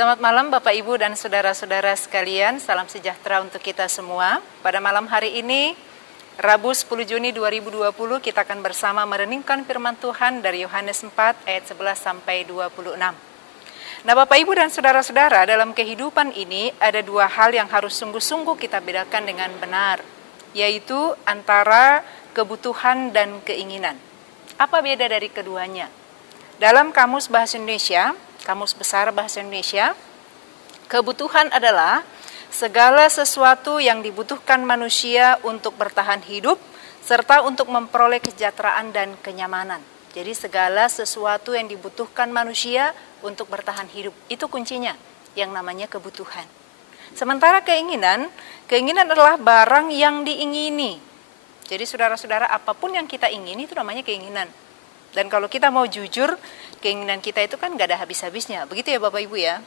Selamat malam Bapak Ibu dan saudara-saudara sekalian, salam sejahtera untuk kita semua. Pada malam hari ini, Rabu 10 Juni 2020, kita akan bersama merenungkan firman Tuhan dari Yohanes 4 ayat 11 sampai 26. Nah Bapak Ibu dan saudara-saudara, dalam kehidupan ini ada dua hal yang harus sungguh-sungguh kita bedakan dengan benar, yaitu antara kebutuhan dan keinginan. Apa beda dari keduanya? Dalam Kamus Bahasa Indonesia, Kamus Besar Bahasa Indonesia, kebutuhan adalah segala sesuatu yang dibutuhkan manusia untuk bertahan hidup serta untuk memperoleh kesejahteraan dan kenyamanan. Jadi segala sesuatu yang dibutuhkan manusia untuk bertahan hidup, itu kuncinya, yang namanya kebutuhan. Sementara keinginan adalah barang yang diingini. Jadi saudara-saudara, apapun yang kita ingini itu namanya keinginan. Dan kalau kita mau jujur, keinginan kita itu kan gak ada habis-habisnya. Begitu ya Bapak Ibu ya.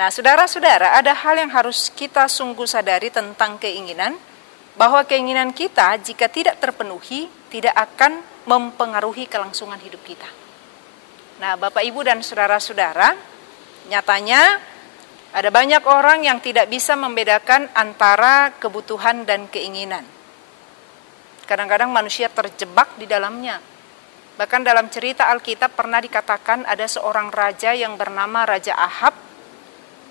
Nah saudara-saudara, ada hal yang harus kita sungguh sadari tentang keinginan. Bahwa keinginan kita jika tidak terpenuhi, tidak akan mempengaruhi kelangsungan hidup kita. Nah Bapak Ibu dan saudara-saudara, nyatanya ada banyak orang yang tidak bisa membedakan antara kebutuhan dan keinginan. Kadang-kadang manusia terjebak di dalamnya. Bahkan dalam cerita Alkitab pernah dikatakan ada seorang raja yang bernama Raja Ahab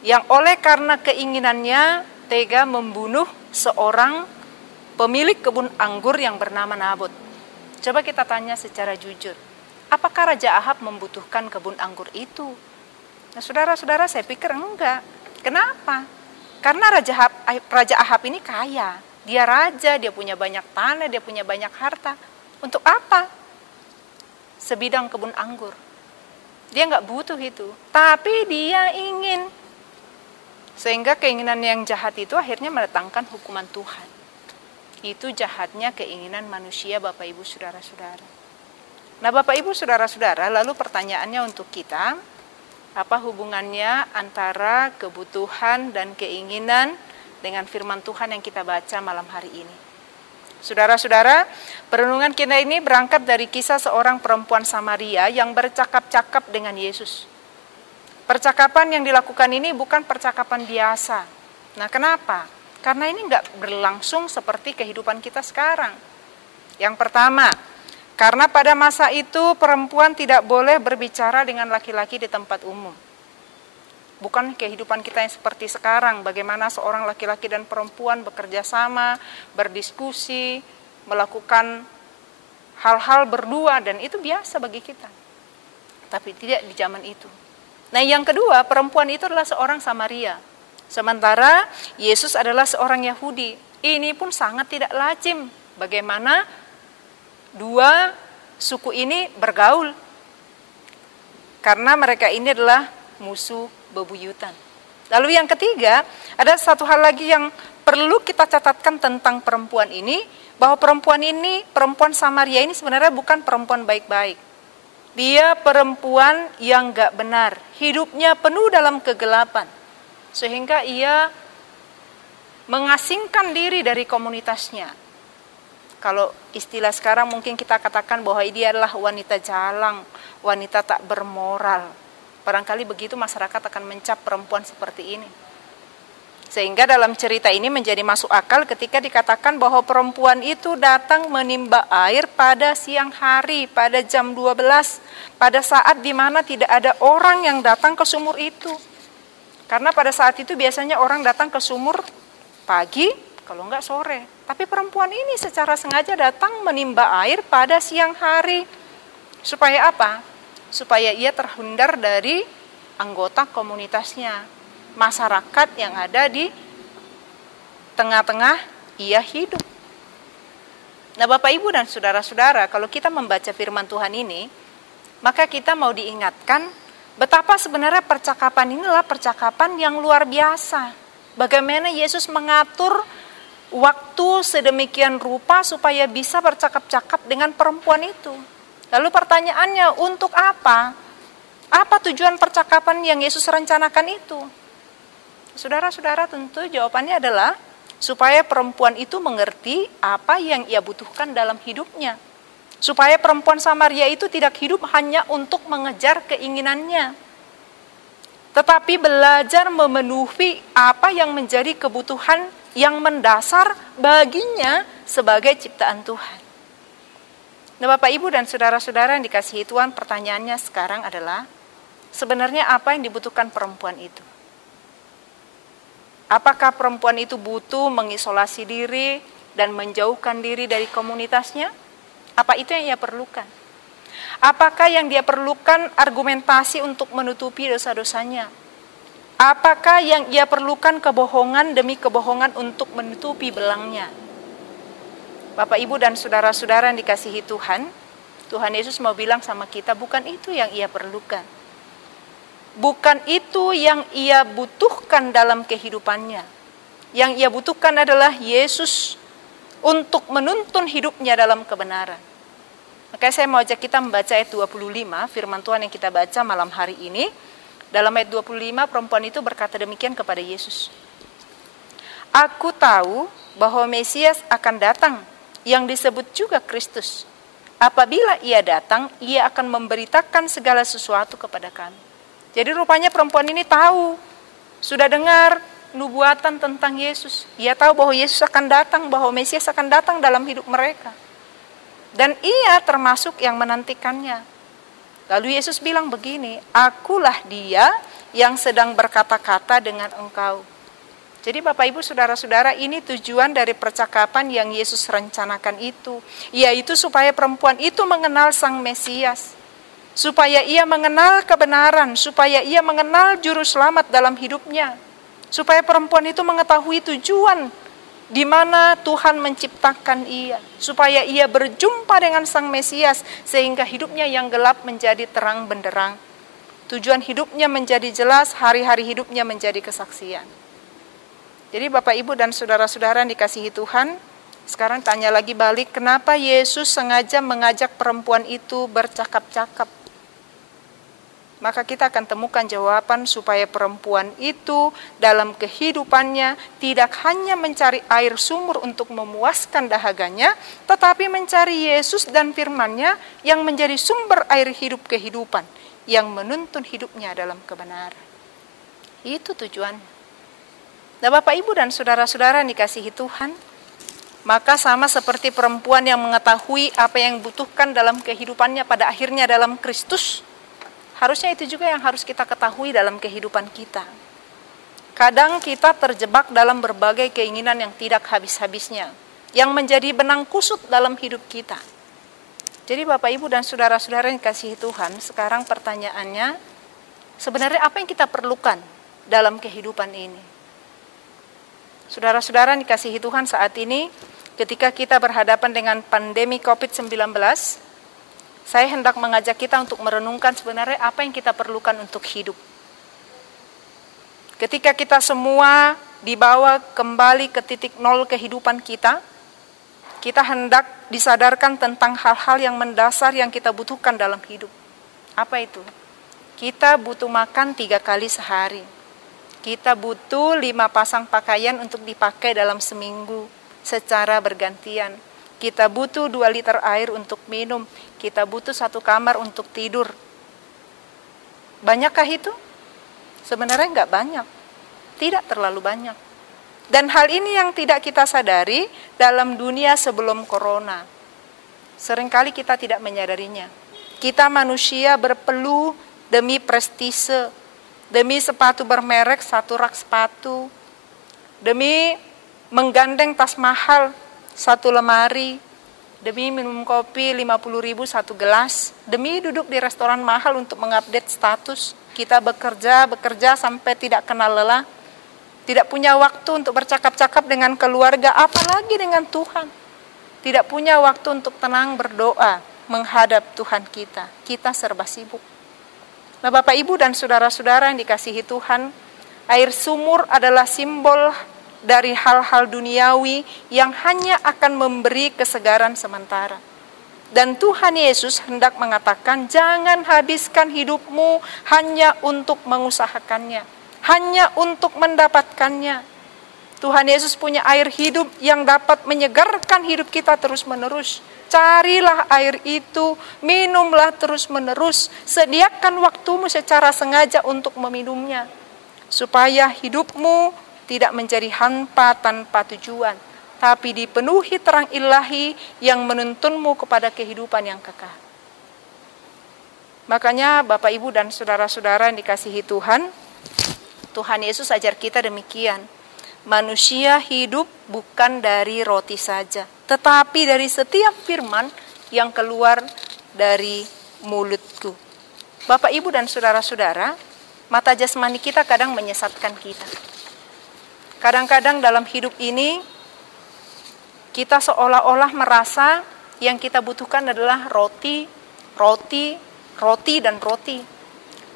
yang oleh karena keinginannya tega membunuh seorang pemilik kebun anggur yang bernama Nabot. Coba kita tanya secara jujur, apakah Raja Ahab membutuhkan kebun anggur itu? Nah saudara-saudara, saya pikir enggak. Kenapa? Karena Raja Ahab ini kaya. Dia raja, dia punya banyak tanah, dia punya banyak harta. Untuk apa? Sebidang kebun anggur. Dia nggak butuh itu, tapi dia ingin. Sehingga keinginan yang jahat itu akhirnya mendatangkan hukuman Tuhan. Itu jahatnya keinginan manusia, Bapak Ibu saudara-saudara. Nah Bapak Ibu saudara-saudara, lalu pertanyaannya untuk kita, apa hubungannya antara kebutuhan dan keinginan dengan firman Tuhan yang kita baca malam hari ini? Saudara-saudara, perenungan kita ini berangkat dari kisah seorang perempuan Samaria yang bercakap-cakap dengan Yesus. Percakapan yang dilakukan ini bukan percakapan biasa. Nah kenapa? Karena ini nggak berlangsung seperti kehidupan kita sekarang. Yang pertama, karena pada masa itu perempuan tidak boleh berbicara dengan laki-laki di tempat umum. Bukan kehidupan kita yang seperti sekarang, bagaimana seorang laki-laki dan perempuan bekerja sama, berdiskusi, melakukan hal-hal berdua, dan itu biasa bagi kita. Tapi tidak di zaman itu. Nah yang kedua, perempuan itu adalah seorang Samaria. Sementara Yesus adalah seorang Yahudi. Ini pun sangat tidak lazim. Bagaimana dua suku ini bergaul. Karena mereka ini adalah musuh bebuyutan. Lalu yang ketiga, ada satu hal lagi yang perlu kita catatkan tentang perempuan ini, bahwa perempuan Samaria ini sebenarnya bukan perempuan baik-baik. Dia perempuan yang gak benar, hidupnya penuh dalam kegelapan, sehingga ia mengasingkan diri dari komunitasnya. Kalau istilah sekarang mungkin kita katakan bahwa dia adalah wanita jalang, wanita tak bermoral. Barangkali begitu masyarakat akan mencap perempuan seperti ini. Sehingga dalam cerita ini menjadi masuk akal ketika dikatakan bahwa perempuan itu datang menimba air pada siang hari, pada jam 12, pada saat di mana tidak ada orang yang datang ke sumur itu. Karena pada saat itu biasanya orang datang ke sumur pagi, kalau enggak sore. Tapi perempuan ini secara sengaja datang menimba air pada siang hari. Supaya apa? Supaya ia terhindar dari anggota komunitasnya, masyarakat yang ada di tengah-tengah ia hidup. Nah Bapak Ibu dan saudara-saudara, kalau kita membaca firman Tuhan ini, maka kita mau diingatkan betapa sebenarnya percakapan ini adalah percakapan yang luar biasa. Bagaimana Yesus mengatur waktu sedemikian rupa supaya bisa bercakap-cakap dengan perempuan itu. Lalu pertanyaannya, untuk apa? Apa tujuan percakapan yang Yesus rencanakan itu? Saudara-saudara, tentu jawabannya adalah supaya perempuan itu mengerti apa yang ia butuhkan dalam hidupnya. Supaya perempuan Samaria itu tidak hidup hanya untuk mengejar keinginannya. tetapi belajar memenuhi apa yang menjadi kebutuhan yang mendasar baginya sebagai ciptaan Tuhan. Nah, Bapak, Ibu, dan saudara-saudara yang dikasihi Tuhan, pertanyaannya sekarang adalah, sebenarnya apa yang dibutuhkan perempuan itu? Apakah perempuan itu butuh mengisolasi diri dan menjauhkan diri dari komunitasnya? Apa itu yang ia perlukan? Apakah yang dia perlukan argumentasi untuk menutupi dosa-dosanya? Apakah yang ia perlukan kebohongan demi kebohongan untuk menutupi belangnya? Bapak, Ibu, dan saudara-saudara yang dikasihi Tuhan, Tuhan Yesus mau bilang sama kita, bukan itu yang ia perlukan. Bukan itu yang ia butuhkan dalam kehidupannya. Yang ia butuhkan adalah Yesus untuk menuntun hidupnya dalam kebenaran. Makanya saya mau ajak kita membaca ayat 25, firman Tuhan yang kita baca malam hari ini. Dalam ayat 25, perempuan itu berkata demikian kepada Yesus. Aku tahu bahwa Mesias akan datang, yang disebut juga Kristus. Apabila ia datang, ia akan memberitakan segala sesuatu kepada kami. Jadi rupanya perempuan ini tahu, sudah dengar nubuatan tentang Yesus. Ia tahu bahwa Yesus akan datang, bahwa Mesias akan datang dalam hidup mereka. Dan ia termasuk yang menantikannya. Lalu Yesus bilang begini, akulah dia yang sedang berkata-kata dengan engkau. Jadi Bapak, Ibu, saudara-saudara, ini tujuan dari percakapan yang Yesus rencanakan itu. Yaitu supaya perempuan itu mengenal Sang Mesias. Supaya ia mengenal kebenaran, supaya ia mengenal juru selamat dalam hidupnya. Supaya perempuan itu mengetahui tujuan di mana Tuhan menciptakan ia. Supaya ia berjumpa dengan Sang Mesias, sehingga hidupnya yang gelap menjadi terang benderang. Tujuan hidupnya menjadi jelas, hari-hari hidupnya menjadi kesaksian. Jadi Bapak, Ibu, dan saudara-saudara yang dikasihi Tuhan, sekarang tanya lagi balik, kenapa Yesus sengaja mengajak perempuan itu bercakap-cakap? Maka kita akan temukan jawaban supaya perempuan itu dalam kehidupannya tidak hanya mencari air sumur untuk memuaskan dahaganya, tetapi mencari Yesus dan firman-Nya yang menjadi sumber air hidup kehidupan, yang menuntun hidupnya dalam kebenaran. Itu tujuannya. Nah, Bapak, Ibu, dan saudara-saudara yang dikasihi Tuhan, maka sama seperti perempuan yang mengetahui apa yang dibutuhkan dalam kehidupannya pada akhirnya dalam Kristus, harusnya itu juga yang harus kita ketahui dalam kehidupan kita. Kadang kita terjebak dalam berbagai keinginan yang tidak habis-habisnya, yang menjadi benang kusut dalam hidup kita. Jadi Bapak, Ibu, dan saudara-saudara yang dikasihi Tuhan, sekarang pertanyaannya, sebenarnya apa yang kita perlukan dalam kehidupan ini? Saudara-saudara yang dikasihi Tuhan, saat ini ketika kita berhadapan dengan pandemi COVID-19, saya hendak mengajak kita untuk merenungkan sebenarnya apa yang kita perlukan untuk hidup. Ketika kita semua dibawa kembali ke titik nol kehidupan kita, kita hendak disadarkan tentang hal-hal yang mendasar yang kita butuhkan dalam hidup. Apa itu? Kita butuh makan 3 kali sehari. Kita butuh 5 pasang pakaian untuk dipakai dalam seminggu secara bergantian. Kita butuh 2 liter air untuk minum. Kita butuh 1 kamar untuk tidur. Banyakkah itu? Sebenarnya enggak banyak. Tidak terlalu banyak. Dan hal ini yang tidak kita sadari dalam dunia sebelum corona. Seringkali kita tidak menyadarinya. Kita manusia berpeluh demi prestise, demi sepatu bermerek 1 rak sepatu, demi menggandeng tas mahal 1 lemari, demi minum kopi 50.000 1 gelas, demi duduk di restoran mahal untuk mengupdate status. Kita bekerja sampai tidak kenal lelah, tidak punya waktu untuk bercakap-cakap dengan keluarga, apalagi dengan Tuhan. Tidak punya waktu untuk tenang berdoa menghadap Tuhan kita. Kita serba sibuk. Nah, Bapak, Ibu, dan saudara-saudara yang dikasihi Tuhan, air sumur adalah simbol dari hal-hal duniawi yang hanya akan memberi kesegaran sementara. Dan Tuhan Yesus hendak mengatakan, jangan habiskan hidupmu hanya untuk mengusahakannya, hanya untuk mendapatkannya. Tuhan Yesus punya air hidup yang dapat menyegarkan hidup kita terus-menerus. Carilah air itu, minumlah terus-menerus. Sediakan waktumu secara sengaja untuk meminumnya. Supaya hidupmu tidak menjadi hampa tanpa tujuan, tapi dipenuhi terang ilahi yang menuntunmu kepada kehidupan yang kekal. Makanya Bapak, Ibu, dan saudara-saudara yang dikasihi Tuhan, Tuhan Yesus ajar kita demikian. Manusia hidup bukan dari roti saja, tetapi dari setiap firman yang keluar dari mulutku. Bapak, Ibu, dan saudara-saudara, mata jasmani kita kadang menyesatkan kita. Kadang-kadang dalam hidup ini, kita seolah-olah merasa yang kita butuhkan adalah roti, dan roti.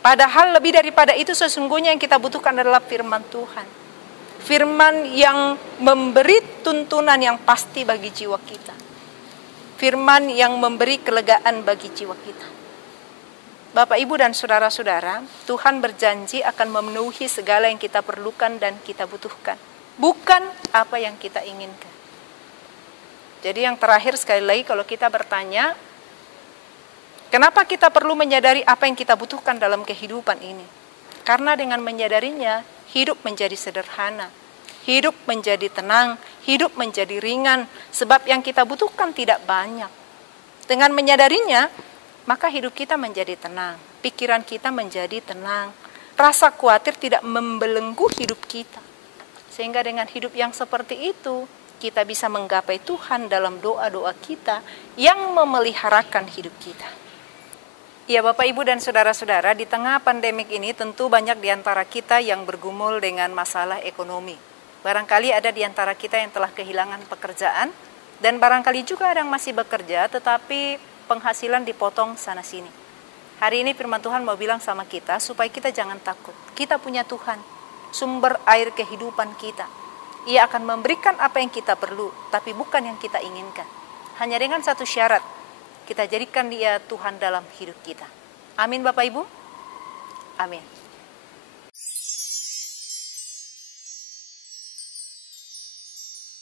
Padahal lebih daripada itu sesungguhnya yang kita butuhkan adalah firman Tuhan. Firman yang memberi tuntunan yang pasti bagi jiwa kita. Firman yang memberi kelegaan bagi jiwa kita. Bapak, Ibu, dan saudara-saudara, Tuhan berjanji akan memenuhi segala yang kita perlukan dan kita butuhkan. Bukan apa yang kita inginkan. Jadi yang terakhir sekali lagi, kalau kita bertanya, kenapa kita perlu menyadari apa yang kita butuhkan dalam kehidupan ini? Karena dengan menyadarinya, hidup menjadi sederhana, hidup menjadi tenang, hidup menjadi ringan, sebab yang kita butuhkan tidak banyak. Dengan menyadarinya, maka hidup kita menjadi tenang, pikiran kita menjadi tenang, rasa khawatir tidak membelenggu hidup kita. Sehingga dengan hidup yang seperti itu, kita bisa menggapai Tuhan dalam doa-doa kita yang memeliharakan hidup kita. Ya Bapak, Ibu, dan saudara-saudara, di tengah pandemik ini tentu banyak di antara kita yang bergumul dengan masalah ekonomi. Barangkali ada di antara kita yang telah kehilangan pekerjaan, dan barangkali juga ada yang masih bekerja tetapi penghasilan dipotong sana-sini. Hari ini firman Tuhan mau bilang sama kita supaya kita jangan takut. Kita punya Tuhan, sumber air kehidupan kita. Ia akan memberikan apa yang kita perlu, tapi bukan yang kita inginkan. Hanya dengan satu syarat, kita jadikan Dia Tuhan dalam hidup kita. Amin Bapak Ibu? Amin.